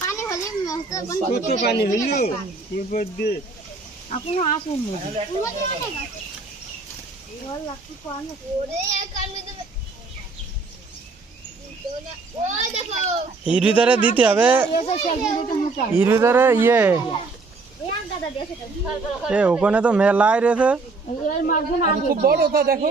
পানি হলে মাছটা কত পানি হইল এবার দে আপনি আসুন না ওরে কামি দেবে ও দেখো এর ভিতরে দিতে হবে এসে সেগুলো মোটা এর ভিতরে ইয়ে ইয়ার দাদা দেখে এ ওখানে তো মেলাই রয়েছে এই মাছগুলো আগে খুব বড় তা দেখো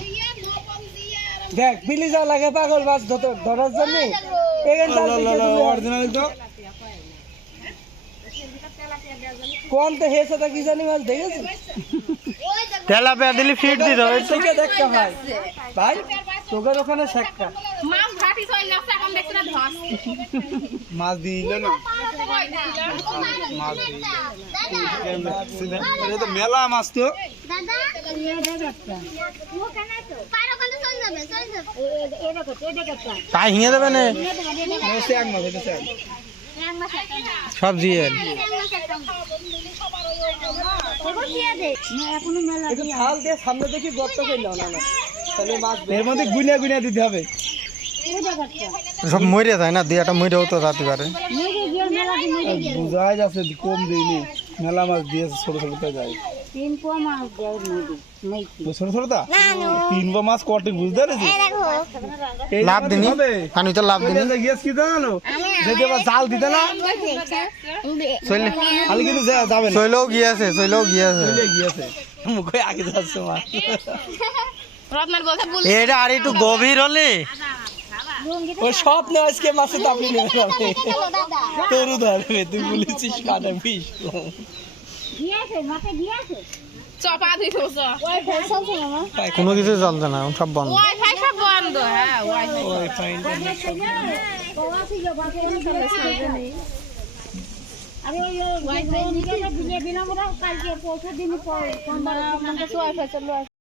দেখ বিলি যা লাগে পাগল মাছ ধর- ধরার জন্য। অরিজিনাল তো। কোন তো হেসে তা কি জানি মাছ দেখেছিস? ওই দেখো তেলাপিয়া দিলি ফিট দিতে থেকে দেখতে হয়। ভাই তোদের ওখানে শেখা মাছ দিল না। মেলা মাছ তো একটা। একটা। তাই হিঙে দেবে না একটা সব একটা একটু দিয়ে সামনে দেখি গর্ত করল না এর মধ্যে গুনিয়া গুনিয়া দিতে হবে একটা। সব মরে যায় না দিয়াটা মরেও তো যেতে পারে বুঝাই যাচ্ছে কম দিইনি মেলা মাছ দিয়েছে ছোট ছোট তো যায়। তিন পোয়া মাছ দেয় নদী ছোট ছোট তা? তিন বা মাছ কটি বুঝতে পেরেছি? দেখো। এই লাভ দিনি? পানি তো লাভ দিনি। গিয়েছ কি জানো? যদি আবার জাল দিতে না? চলে খালি কিন্তু যাবে চলেও গিয়েছে চলেও গিয়েছে। চলে গিয়েছে। মুখে আগে যাচ্ছে মাছ। এটা আর একটু গভীর হলে। ওই স্বপ্নে আজকে মাছে চাপি নেবে যাবে তরু ধরবে তুই বলেছিস কাটা বিষ। কোনো কিছু চলছে না সব বন্ধ বাপে এনে ফেলে ছেড়ে নেই। আরে ওই ওই ওই দিকে বিয়ে দিলাম ওরা কালকে পরশু দিন পর